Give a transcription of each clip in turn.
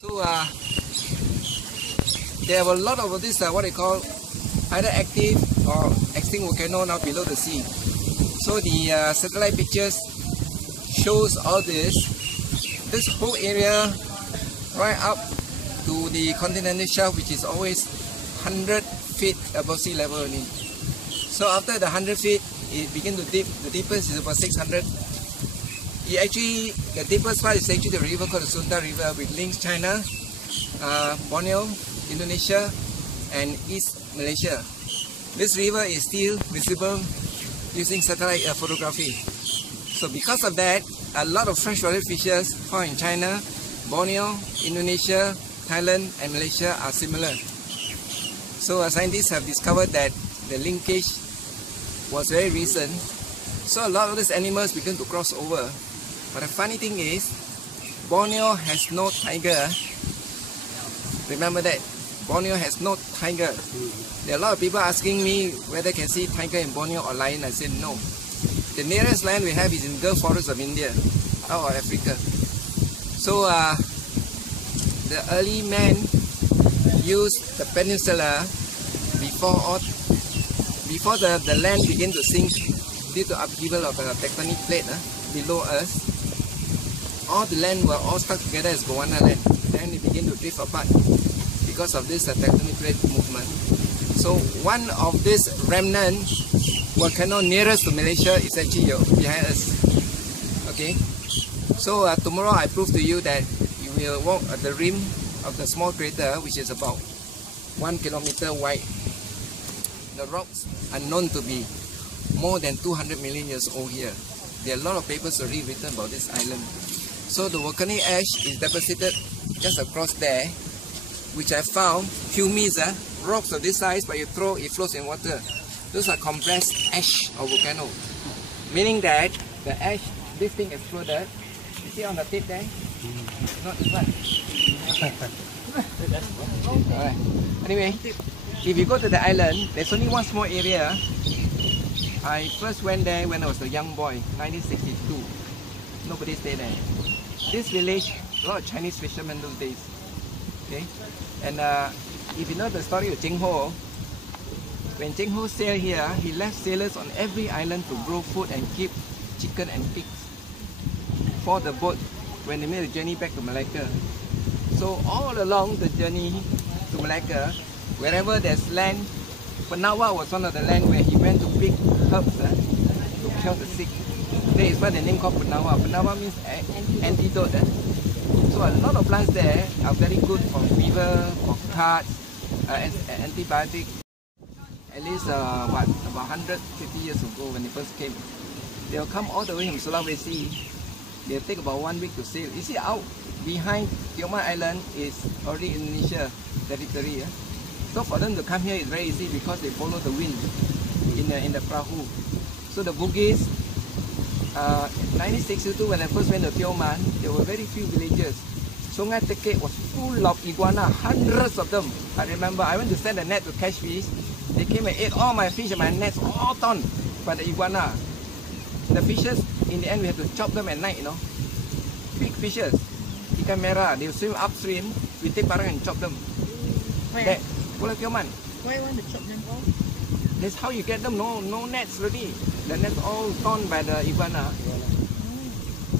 So there are a lot of this what they call either active or extinct volcano now below the sea. So the satellite pictures shows all this whole area right up to the continental shelf, which is always 100 feet above sea level only. So after the 100 feet, it begins to dip. The deepest is about 600. The deepest part is actually the river called the Sunda River, which links China, Borneo, Indonesia, and East Malaysia. This river is still visible using satellite photography. So because of that, a lot of freshwater fishes found in China, Borneo, Indonesia, Thailand, and Malaysia are similar. So scientists have discovered that the linkage was very recent. So a lot of these animals begin to cross over. But the funny thing is, Borneo has no tiger. Remember that? Borneo has no tiger. There are a lot of people asking me whether I can see tiger in Borneo or lion. I said no. The nearest lion we have is in Gulf Forest of India, out of Africa. So the early man used the peninsula before the land began to sink due to upheaval of the tectonic plate below us. All the land were all stuck together as Goanna land. Then it began to drift apart because of this tectonic plate movement. So one of these remnant volcano nearest to Malaysia is actually behind us. Okay. So tomorrow I prove to you that you will walk at the rim of the small crater, which is about 1 kilometer wide. The rocks are known to be more than 200 million years old here. There are a lot of papers already written about this island. So the volcanic ash is deposited just across there, which I found pumice, rocks of this size, but you throw, it floats in water. Those are compressed ash of volcano, meaning that the ash, this thing exploded. You see on the tip there? Not this one. Alright. Anyway, if you go to the island, there's only one small area. I first went there when I was a young boy, 1962. Nobody stayed there. This village, a lot of Chinese fishermen those days. Okay, and if you know the story of Cheng Ho, when Cheng Ho sailed here, he left sailors on every island to grow food and keep chicken and pigs for the boat when they made the journey back to Malacca. So all along the journey to Malacca, wherever there's land, Penawa was one of the land where he went to pick herbs to cure the sick. That is why the name called Penawa. Penawa means antidote. So a lot of plants there are very good for fever, for cuts, antibiotic. At least about 150 years ago when they first came, they will come all the way from Sulawesi. They'll take about 1 week to sail. You see, out behind Tioman Island is already Indonesia territory. So for them to come here is very easy because they follow the wind in the perahu. So the Bugis, 1962 when I first went to Tioman, there were very few villages. Sungai Tekek was full of iguana, hundreds of them. I remember I went to send a net to catch fish. They came and ate all my fish and my nets, all torn by the iguana. The fishes, in the end, we had to chop them at night, you know. Big fishes, ikan merah, they swim upstream. We take parang and chop them. Where? Pulau Tioman. Why you want to chop them all? That's how you get them. No nets already. The nets all torn by the iguana.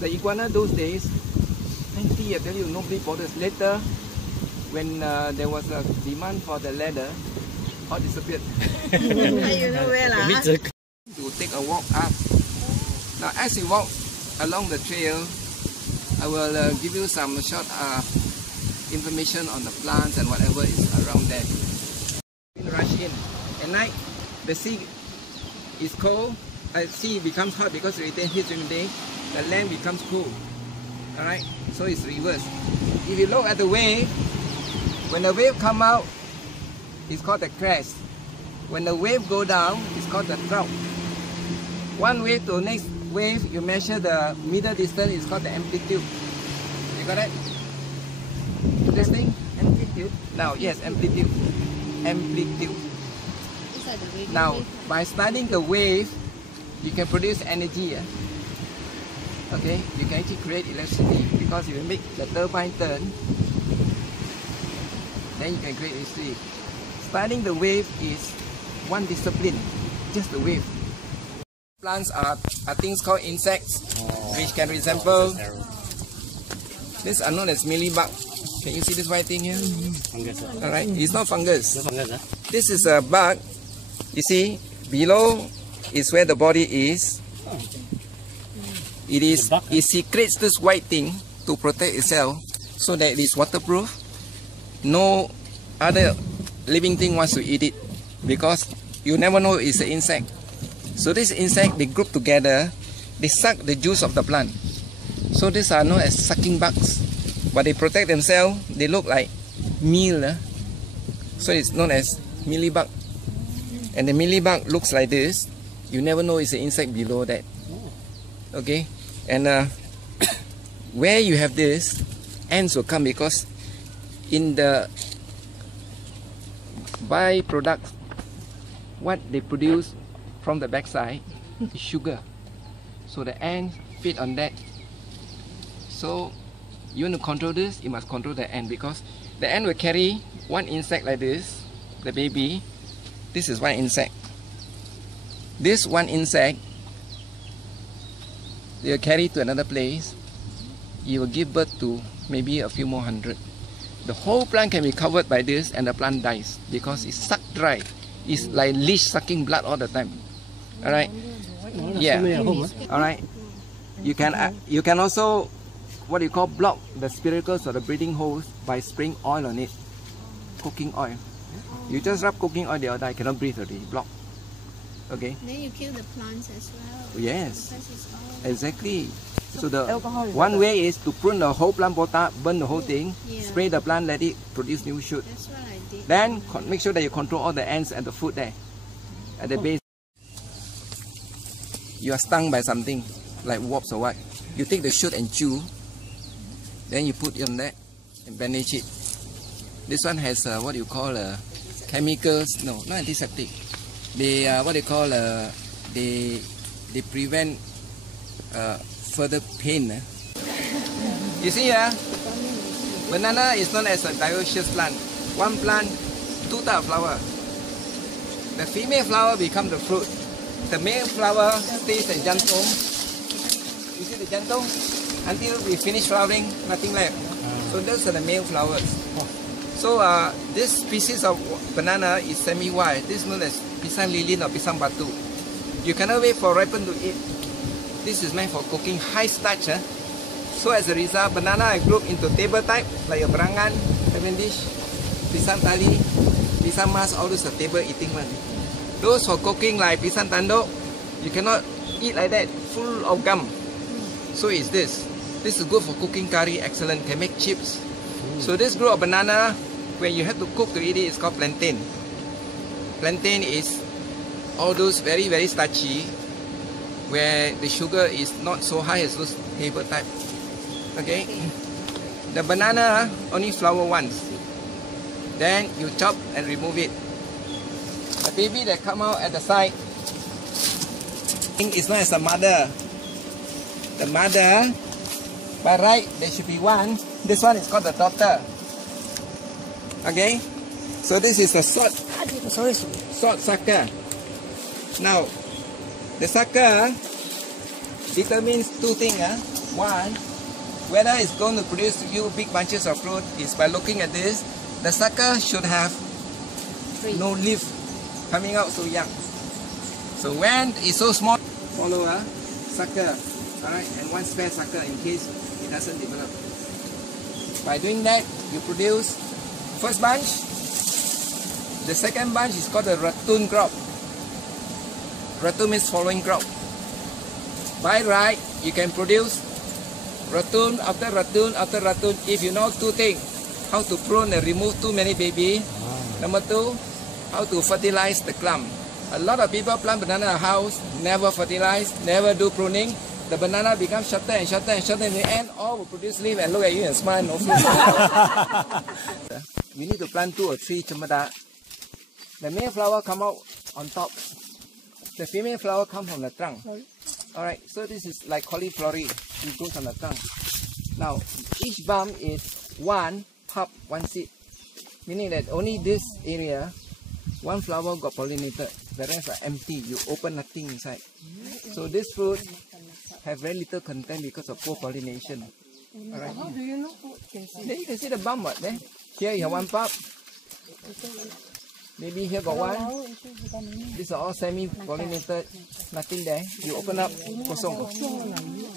The iguana those days, plenty, I tell you, nobody bothers. Later, when there was a demand for the leather, all disappeared. You know where lah? To take a walk up. Now, as you walk along the trail, I will give you some short information on the plants and whatever is around there. Rush in. At night, the sea is cold. Sea becomes hot because it retains heat during the day. The land becomes cool. Alright, so it's reversed. If you look at the wave, when the wave come out, it's called the crest. When the wave go down, it's called the trough. One wave to the next wave, you measure the middle distance, it's called the amplitude. You got it? This thing? Amplitude. Now, yes, amplitude. Amplitude. Now, by studying the wave, you can produce energy. Okay, you can actually create electricity because if you make the turbine turn, then you can create history. Studying the wave is one discipline, just the wave. Plants are things called insects, which can resemble. These are known as mealybug. Can you see this white thing here? Fungus. Alright, it's not fungus. No fungus, huh? This is a bug. You see, below is where the body is. It secretes this white thing to protect itself so that it is waterproof. No other living thing wants to eat it because you never know it's an insect. So this insect, they group together, they suck the juice of the plant. So these are known as sucking bugs. But they protect themselves, they look like meal. So it's known as mealybug. And the mealybug looks like this. You never know it's an insect below that. Okay? And where you have this, ants will come because in the byproduct, what they produce from the backside is sugar. So the ants feed on that. So you want to control this, you must control the ant because the ant will carry one insect like this, the baby. This is one insect. This one insect, they will carry to another place. You will give birth to maybe a few more hundred. The whole plant can be covered by this and the plant dies because it's sucked dry. It's like leech sucking blood all the time. Alright? Yeah. Alright. You can also what you call block the spiracles or the breathing holes by spraying oil on it. Cooking oil. You just rub cooking oil, they all die, cannot breathe already. Block. Okay? Then you kill the plants as well. Yes. Because it's all Exactly. So the one way is to prune the whole plant potah, burn the whole thing, spray the plant, let it produce new shoot. That's what I did. Then make sure that you control all the ants and the food there. At the base. You are stung by something, like wasps or what. You take the shoot and chew. Then you put it on that and bandage it. This one has what you call chemicals, no, not antiseptic. They what they call they prevent further pain. You see here, banana is known as a dioecious plant. One plant, two types of flower. The female flower becomes the fruit. The male flower stays at jantung. You see the jantung? Until we finish flowering, nothing left. So those are the male flowers. So this species of banana is semi-wild. This is known as pisang lilin or pisang batu. You cannot wait for ripen to eat. This is meant for cooking, high starch. So as a result, banana are grouped into table type, like a berangan, cavendish, pisang tali, pisang mas, all those are table eating one. Those for cooking like pisang tanduk, you cannot eat like that, full of gum. So is this. This is good for cooking curry, excellent, can make chips. So this group of banana, when you have to cook to eat it, it's called plantain. Plantain is all those very, very starchy, where the sugar is not so high as those table type. Okay? The banana only flower once. Then you chop and remove it. The baby that come out at the side is known as the mother. The mother, by right, there should be one. This one is called the daughter. Okay? So this is the salt sucker. Now, the sucker determines two things. One, whether it's going to produce you big bunches of fruit is by looking at this. The sucker should have no leaf coming out so young. So when it's so small, follow a sucker. Alright, and one spare sucker in case it doesn't develop. By doing that, you produce first bunch. The second bunch is called the ratoon crop. Ratoon means following crop. By right, you can produce ratoon after ratoon after ratoon if you know two things. How to prune and remove too many baby. Number two, how to fertilize the clump. A lot of people plant banana in a house, never fertilize, never do pruning. The banana becomes shorter and shorter and shorter. In the end, all will produce leaf and look at you and smile, no fruit. We need to plant 2 or 3 cempedak. The male flower come out on top. The female flower comes from the trunk. Alright, so this is like cauliflower. It goes on the trunk. Now, each bulb is 1 pulp, 1 seed. Meaning that only this area, one flower got pollinated, the rest are empty. You open nothing inside. So this fruit have very little content because of poor pollination. Alright. How do you know who can see? There you can see the bulb there. Here you have one bulb. Maybe here got one. These are all semi-pollinated. Nothing there. You open up, kosong.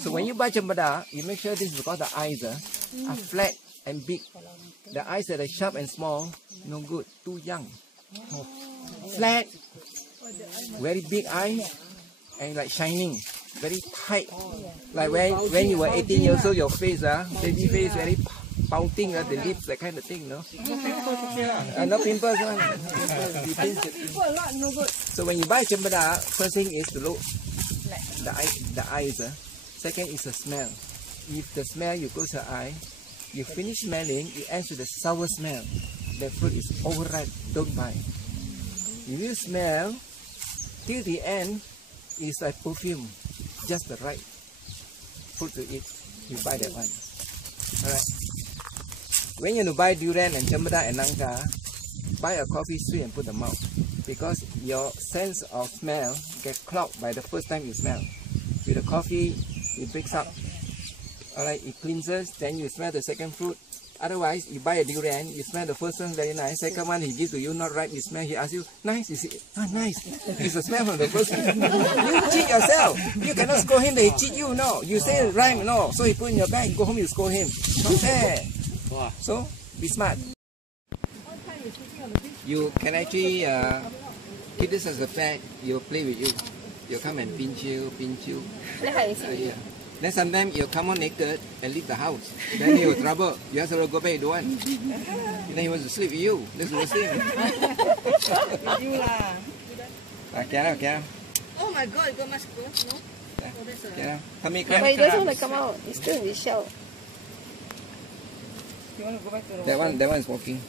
So when you buy cempedak, you make sure this is because the eyes are flat and big. The eyes that are sharp and small, no good. Too young. Flat, very big eyes, and like shining, very tight. Like when you were 18 years old, your face, baby face, very pouting, the lips, that kind of thing, no? No pimples, So when you buy cempedak, first thing is to look the eyes. Second is the smell. If the smell, you close your eye, you finish smelling, it ends with a sour smell. The fruit is overripe, don't buy. If you smell, till the end, it's like perfume, just the right fruit to eat, you buy that one. Alright. When you buy durian and cempedak and nangka, buy a coffee sweet and put them out. Because your sense of smell gets clogged by the first time you smell. With the coffee, it breaks up. Alright, it cleanses, then you smell the second fruit. Otherwise, you buy a durian, you smell the first one very nice, second one he gives to you not ripe, you smell, he asks you, nice, you say, nice. It's the smell from the first one. You cheat yourself. You cannot scold him that he cheat you, no. You say rhyme, no. So he put in your bag, go home, you scold him. Not fair. So, be smart. You can actually keep this as a pet, you'll play with you. You'll come and pinch you. Yeah. Then sometimes you'll come on naked and leave the house. Then he will trouble. You have to go back, you don't want. Then he wants to sleep with you. That's the worst thing. You lah. Okay. Oh my God, you got much growth, no? Oh, that's a... Come here, But it doesn't want to come out. It's still in the shell. You want to go back to the That one is walking.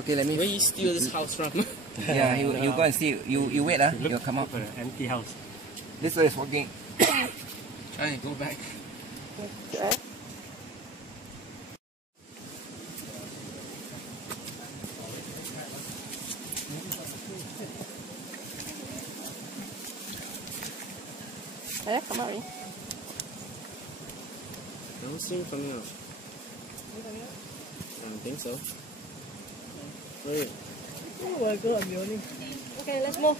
Okay, let me... Where you steal this house from? Yeah, you go and see. You wait, you'll come up. For an empty house. This one is walking. Alright, go back. Okay. Come out, I don't see him coming out. I don't think so. Wait. Oh my God, I'm yawning. Okay, let's move.